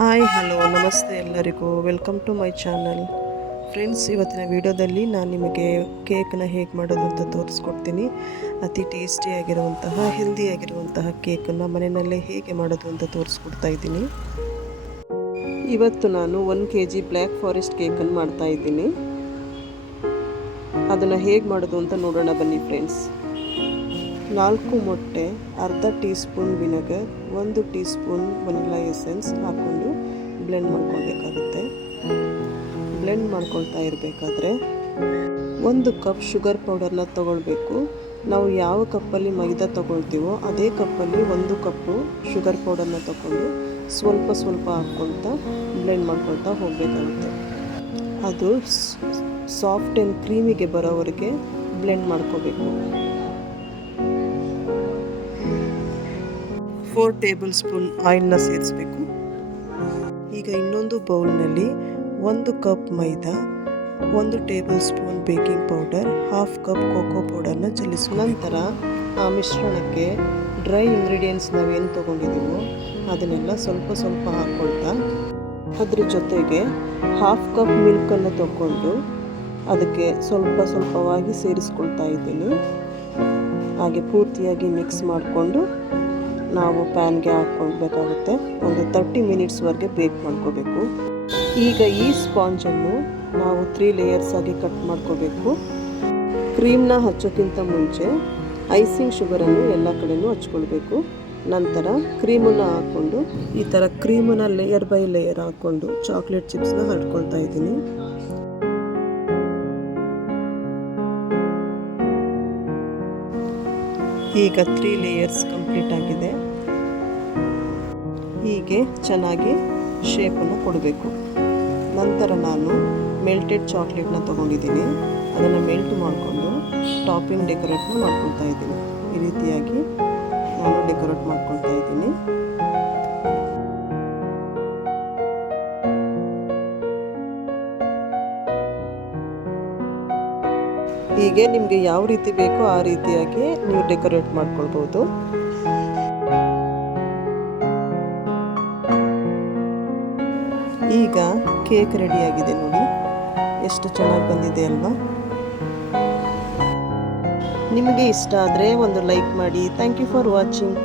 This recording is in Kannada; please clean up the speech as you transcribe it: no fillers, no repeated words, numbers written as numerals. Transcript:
ಹಾಯ್ ಹಲೋ ನಮಸ್ತೆ ಎಲ್ಲರಿಗೂ welcome to my channel. Friends, ಇವತ್ತಿನ ವಿಡಿಯೋದಲ್ಲಿ ನಾನು ನಿಮಗೆ ಕೇಕ್ನ ಹೇಗೆ ಮಾಡೋದು ಅಂತ ತೋರಿಸ್ಕೊಡ್ತೀನಿ. ಅತಿ ಟೇಸ್ಟಿಯಾಗಿರುವಂತಹ ಹೆಲ್ದಿಯಾಗಿರುವಂತಹ ಕೇಕನ್ನು ಮನೆಯಲ್ಲೇ ಹೇಗೆ ಮಾಡೋದು ಅಂತ ತೋರಿಸ್ಕೊಡ್ತಾ ಇದ್ದೀನಿ. ಇವತ್ತು ನಾನು 1 kg ಬ್ಲ್ಯಾಕ್ ಫಾರೆಸ್ಟ್ ಕೇಕನ್ನು ಮಾಡ್ತಾಯಿದ್ದೀನಿ. ಅದನ್ನು ಹೇಗೆ ಮಾಡೋದು ಅಂತ ನೋಡೋಣ ಬನ್ನಿ ಫ್ರೆಂಡ್ಸ್. 4 ಮೊಟ್ಟೆ, ಅರ್ಧ tea spoon vinegar, 1 tea spoon vanilla essence ಹಾಕ್ಕೊಂಡು ಬ್ಲೆಂಡ್ ಮಾಡ್ಕೊಳ್ಬೇಕಾಗುತ್ತೆ. ಬ್ಲೆಂಡ್ ಮಾಡ್ಕೊಳ್ತಾ ಇರಬೇಕಾದ್ರೆ 1 ಕಪ್ ಶುಗರ್ ಪೌಡರ್ನ ತೊಗೊಳ್ಬೇಕು. ನಾವು ಯಾವ ಕಪ್ಪಲ್ಲಿ ಮೈದಾ ತೊಗೊಳ್ತೀವೋ ಅದೇ ಕಪ್ಪಲ್ಲಿ 1 ಕಪ್ಪು ಶುಗರ್ ಪೌಡರ್ನ ತೊಗೊಂಡು ಸ್ವಲ್ಪ ಸ್ವಲ್ಪ ಹಾಕ್ಕೊಳ್ತಾ ಬ್ಲೆಂಡ್ ಮಾಡ್ಕೊಳ್ತಾ ಹೋಗಬೇಕಾಗುತ್ತೆ. ಅದು ಸಾಫ್ಟ್ ಆ್ಯಂಡ್ ಕ್ರೀಮಿಗೆ ಬರೋವರೆಗೆ ಬ್ಲೆಂಡ್ ಮಾಡ್ಕೋಬೇಕು. 4 ಟೇಬಲ್ ಸ್ಪೂನ್ ಆಯಿಲ್ನ ಸೇರಿಸಬೇಕು. ಈಗ ಇನ್ನೊಂದು ಬೌಲ್ನಲ್ಲಿ 1 ಕಪ್ ಮೈದಾ, 1 tablespoon baking powder, 1/2 cup cocoa ಪೌಡರ್ನ ಚೆಲ್ಲಿಸಿ ನಂತರ ಆ ಮಿಶ್ರಣಕ್ಕೆ ಡ್ರೈ ಇಂಗ್ರೀಡಿಯೆಂಟ್ಸ್ ನಾವೇನು ತೊಗೊಂಡಿದ್ದೀವೋ ಅದನ್ನೆಲ್ಲ ಸ್ವಲ್ಪ ಸ್ವಲ್ಪ ಹಾಕ್ಕೊಳ್ತಾ ಅದ್ರ ಜೊತೆಗೆ 1/2 ಕಪ್ ಮಿಲ್ಕನ್ನು ತಗೊಂಡು ಅದಕ್ಕೆ ಸ್ವಲ್ಪ ಸ್ವಲ್ಪವಾಗಿ ಸೇರಿಸ್ಕೊಳ್ತಾ ಇದ್ದೀನಿ. ಹಾಗೆ ಪೂರ್ತಿಯಾಗಿ ಮಿಕ್ಸ್ ಮಾಡಿಕೊಂಡು ನಾವು ಪ್ಯಾನ್ಗೆ ಹಾಕ್ಕೊಳ್ಬೇಕಾಗುತ್ತೆ. ಒಂದು 30 ಮಿನಿಟ್ಸ್ವರೆಗೆ ಬೇಕ್ ಮಾಡ್ಕೋಬೇಕು. ಈಗ ಈ ಸ್ಪಾಂಜನ್ನು ನಾವು 3 ಲೇಯರ್ಸ್ ಆಗಿ ಕಟ್ ಮಾಡ್ಕೋಬೇಕು. ಕ್ರೀಮ್ನ ಹಚ್ಚೋಕ್ಕಿಂತ ಮುಂಚೆ ಐಸಿಂಗ್ ಶುಗರನ್ನು ಎಲ್ಲ ಕಡೆಯೂ ಹಚ್ಕೊಳ್ಬೇಕು. ನಂತರ ಕ್ರೀಮನ್ನು ಹಾಕ್ಕೊಂಡು ಈ ಥರ ಕ್ರೀಮನ್ನು ಲೇಯರ್ ಬೈ ಲೇಯರ್ ಹಾಕ್ಕೊಂಡು ಚಾಕ್ಲೇಟ್ ಚಿಪ್ಸ್ನ ಹಚ್ಕೊಳ್ತಾ ಇದ್ದೀನಿ. ಈಗ 3 ಲೇಯರ್ಸ್ ಕಂಪ್ಲೀಟ್ ಆಗಿದೆ. ಹೀಗೆ ಚೆನ್ನಾಗಿ ಶೇಪನ್ನು ಕೊಡಬೇಕು. ನಂತರ ನಾನು ಮೆಲ್ಟೆಡ್ ಚಾಕ್ಲೇಟ್ನ ತೊಗೊಂಡಿದ್ದೀನಿ. ಅದನ್ನು ಮೆಲ್ಟ್ ಮಾಡಿಕೊಂಡು ಟಾಪಿಂಗ್ ಡೆಕೋರೇಟ್ನ ಮಾಡ್ಕೊಳ್ತಾ ಇದ್ದೀನಿ. ಈ ರೀತಿಯಾಗಿ ನಾನು ಡೆಕೋರೇಟ್ ಮಾಡ್ಕೊಳ್ತಾ ಇದ್ದೀನಿ. ಹೀಗೆ ನಿಮಗೆ ಯಾವ ರೀತಿ ಬೇಕೋ ಆ ರೀತಿಯಾಗಿ ನೀವು ಡೆಕೋರೇಟ್ ಮಾಡ್ಕೊಳ್ಬೋದು. ಈಗ ಕೇಕ್ ರೆಡಿಯಾಗಿದೆ ನೋಡಿ, ಎಷ್ಟು ಚೆನ್ನಾಗಿ ಬಂದಿದೆ ಅಲ್ವಾ. ನಿಮಗೆ ಇಷ್ಟ ಆದರೆ ಒಂದು ಲೈಕ್ ಮಾಡಿ. Thank you for watching.